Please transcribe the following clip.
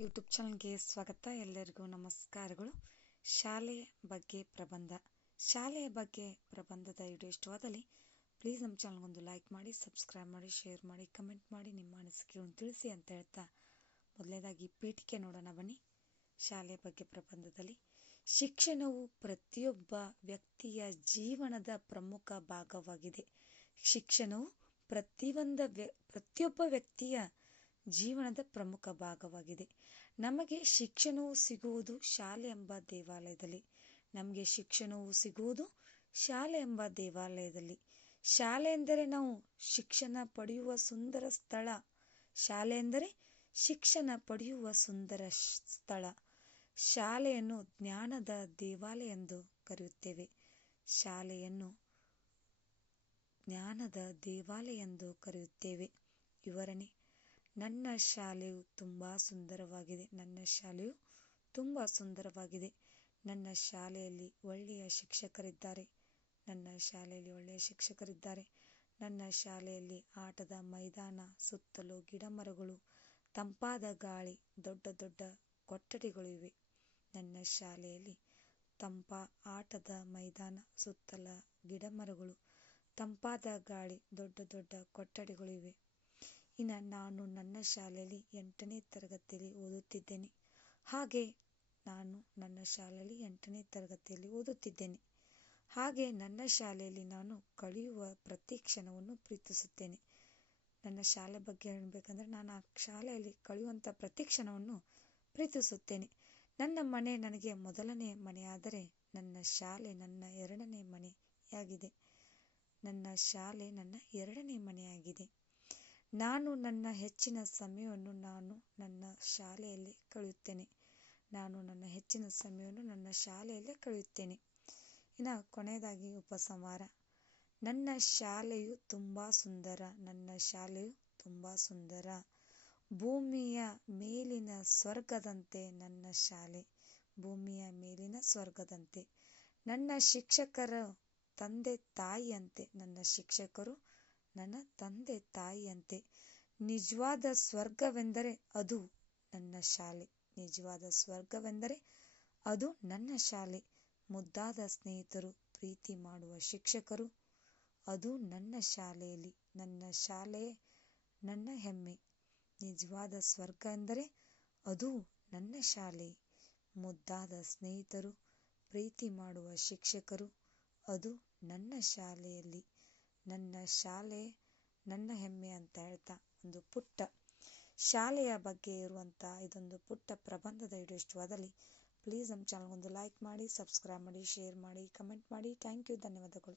YouTube ಚಾನಲ್ಗೆ ಸ್ವಾಗತ. ಎಲ್ಲರಿಗೂ ನಮಸ್ಕಾರಗಳು. ಶಾಲೆಯ ಬಗ್ಗೆ ಪ್ರಬಂಧ. ಶಾಲೆಯ ಬಗ್ಗೆ ಪ್ರಬಂಧದ ವಿಡಿಯೋ ಇಷ್ಟವಾದಲ್ಲಿ ಪ್ಲೀಸ್ ನಮ್ಮ ಚಾನಲ್ಗೊಂದು ಲೈಕ್ ಮಾಡಿ ಸಬ್ಸ್ಕ್ರೈಬ್ ಮಾಡಿ ಶೇರ್ ಮಾಡಿ ಕಮೆಂಟ್ ಮಾಡಿ, ನಿಮ್ಮ ಅನಿಸಿಕೆಗಳನ್ನು ತಿಳಿಸಿ ಅಂತ ಹೇಳ್ತಾ ಮೊದಲನೇದಾಗಿ ಪೀಠಿಕೆ ನೋಡೋಣ ಬನ್ನಿ. ಶಾಲೆಯ ಬಗ್ಗೆ ಪ್ರಬಂಧದಲ್ಲಿ ಶಿಕ್ಷಣವು ಪ್ರತಿಯೊಬ್ಬ ವ್ಯಕ್ತಿಯ ಜೀವನದ ಪ್ರಮುಖ ಭಾಗವಾಗಿದೆ. ಶಿಕ್ಷಣವು ಪ್ರತಿಯೊಂದ ವ್ಯ, ಪ್ರತಿಯೊಬ್ಬ ವ್ಯಕ್ತಿಯ ಜೀವನದ ಪ್ರಮುಖ ಭಾಗವಾಗಿದೆ. ನಮಗೆ ಶಿಕ್ಷಣವು ಸಿಗುವುದು ಶಾಲೆ ಎಂಬ ದೇವಾಲಯದಲ್ಲಿ. ನಮಗೆ ಶಿಕ್ಷಣವು ಸಿಗುವುದು ಶಾಲೆ ಎಂಬ ದೇವಾಲಯದಲ್ಲಿ. ಶಾಲೆ ಎಂದರೆ ನಾವು ಶಿಕ್ಷಣ ಪಡೆಯುವ ಸುಂದರ ಸ್ಥಳ. ಶಾಲೆ ಎಂದರೆ ಶಿಕ್ಷಣ ಪಡೆಯುವ ಸುಂದರ ಸ್ಥಳ. ಶಾಲೆಯನ್ನು ಜ್ಞಾನದ ದೇವಾಲಯ ಎಂದು ಕರೆಯುತ್ತೇವೆ. ಶಾಲೆಯನ್ನು ಜ್ಞಾನದ ದೇವಾಲಯ ಎಂದು ಕರೆಯುತ್ತೇವೆ. ವಿವರಣೆ ನನ್ನ ಶಾಲೆಯು ತುಂಬ ಸುಂದರವಾಗಿದೆ. ನನ್ನ ಶಾಲೆಯು ತುಂಬ ಸುಂದರವಾಗಿದೆ. ನನ್ನ ಶಾಲೆಯಲ್ಲಿ ಒಳ್ಳೆಯ ಶಿಕ್ಷಕರಿದ್ದಾರೆ. ನನ್ನ ಶಾಲೆಯಲ್ಲಿ ಒಳ್ಳೆಯ ಶಿಕ್ಷಕರಿದ್ದಾರೆ. ನನ್ನ ಶಾಲೆಯಲ್ಲಿ ಆಟದ ಮೈದಾನ, ಸುತ್ತಲೂ ಗಿಡಮರಗಳು, ತಂಪಾದ ಗಾಳಿ, ದೊಡ್ಡ ದೊಡ್ಡ ಕೊಠಡಿಗಳು ಇವೆ. ನನ್ನ ಶಾಲೆಯಲ್ಲಿ ತಂಪ ಆಟದ ಮೈದಾನ, ಸುತ್ತಲ ಗಿಡಮರಗಳು, ತಂಪಾದ ಗಾಳಿ, ದೊಡ್ಡ ದೊಡ್ಡ ಕೊಠಡಿಗಳು ಇವೆ. ಇನ್ನು ನಾನು ನನ್ನ ಶಾಲೆಯಲ್ಲಿ ಎಂಟನೇ ತರಗತಿಯಲ್ಲಿ ಓದುತ್ತಿದ್ದೇನೆ. ಹಾಗೆ ನಾನು ನನ್ನ ಶಾಲೆಯಲ್ಲಿ ಎಂಟನೇ ತರಗತಿಯಲ್ಲಿ ಓದುತ್ತಿದ್ದೇನೆ. ಹಾಗೆ ನನ್ನ ಶಾಲೆಯಲ್ಲಿ ನಾನು ಕಳೆಯುವ ಪ್ರತಿ ಕ್ಷಣವನ್ನು ಪ್ರೀತಿಸುತ್ತೇನೆ. ನನ್ನ ಶಾಲೆ ಬಗ್ಗೆ ಹೇಳಬೇಕಂದ್ರೆ ನಾನು ಆ ಶಾಲೆಯಲ್ಲಿ ಕಳೆಯುವಂಥ ಪ್ರತಿ ಕ್ಷಣವನ್ನು ಪ್ರೀತಿಸುತ್ತೇನೆ. ನನ್ನ ಮನೆ ನನಗೆ ಮೊದಲನೇ ಮನೆಯಾದರೆ ನನ್ನ ಶಾಲೆ ನನ್ನ ಎರಡನೇ ಮನೆಯಾಗಿದೆ. ನನ್ನ ಶಾಲೆ ನನ್ನ ಎರಡನೇ ಮನೆಯಾಗಿದೆ. ನಾನು ನನ್ನ ಹೆಚ್ಚಿನ ಸಮಯವನ್ನು ನಾನು ನನ್ನ ಶಾಲೆಯಲ್ಲಿ ಕಳೆಯುತ್ತೇನೆ. ನಾನು ನನ್ನ ಹೆಚ್ಚಿನ ಸಮಯವನ್ನು ನನ್ನ ಶಾಲೆಯಲ್ಲಿ ಕಳೆಯುತ್ತೇನೆ. ಇನ್ನು ಕೊನೆಯದಾಗಿ ಉಪಸಂಹಾರ. ನನ್ನ ಶಾಲೆಯು ತುಂಬ ಸುಂದರ. ನನ್ನ ಶಾಲೆಯು ತುಂಬ ಸುಂದರ. ಭೂಮಿಯ ಮೇಲಿನ ಸ್ವರ್ಗದಂತೆ ನನ್ನ ಶಾಲೆ. ಭೂಮಿಯ ಮೇಲಿನ ಸ್ವರ್ಗದಂತೆ. ನನ್ನ ಶಿಕ್ಷಕರ ತಂದೆ ತಾಯಿಯಂತೆ. ನನ್ನ ಶಿಕ್ಷಕರು ನನ್ನ ತಂದೆ ತಾಯಿಯಂತೆ. ನಿಜವಾದ ಸ್ವರ್ಗವೆಂದರೆ ಅದು ನನ್ನ ಶಾಲೆ. ನಿಜವಾದ ಸ್ವರ್ಗವೆಂದರೆ ಅದು ನನ್ನ ಶಾಲೆ. ಮುದ್ದಾದ ಸ್ನೇಹಿತರು, ಪ್ರೀತಿ ಮಾಡುವ ಶಿಕ್ಷಕರು, ಅದು ನನ್ನ ಶಾಲೆಯಲ್ಲಿ. ನನ್ನ ಶಾಲೆಯೇ ನನ್ನ ಹೆಮ್ಮೆ. ನಿಜವಾದ ಸ್ವರ್ಗ ಎಂದರೆ ಅದು ನನ್ನ ಶಾಲೆ. ಮುದ್ದಾದ ಸ್ನೇಹಿತರು, ಪ್ರೀತಿ ಮಾಡುವ ಶಿಕ್ಷಕರು, ಅದು ನನ್ನ ಶಾಲೆಯಲ್ಲಿ. ನನ್ನ ಶಾಲೆ ನನ್ನ ಹೆಮ್ಮೆ ಅಂತ ಹೇಳ್ತಾ ಒಂದು ಪುಟ್ಟ ಶಾಲೆಯ ಬಗ್ಗೆ ಇರುವಂಥ ಇದೊಂದು ಪುಟ್ಟ ಪ್ರಬಂಧದ ವಿಡಿಯೋ ಇಷ್ಟವಾದಲ್ಲಿ ಪ್ಲೀಸ್ ನಮ್ಮ ಚಾನಲ್ಗೊಂದು ಲೈಕ್ ಮಾಡಿ ಸಬ್ಸ್ಕ್ರೈಬ್ ಮಾಡಿ ಶೇರ್ ಮಾಡಿ ಕಮೆಂಟ್ ಮಾಡಿ. ಥ್ಯಾಂಕ್ ಯು ಧನ್ಯವಾದಗಳು.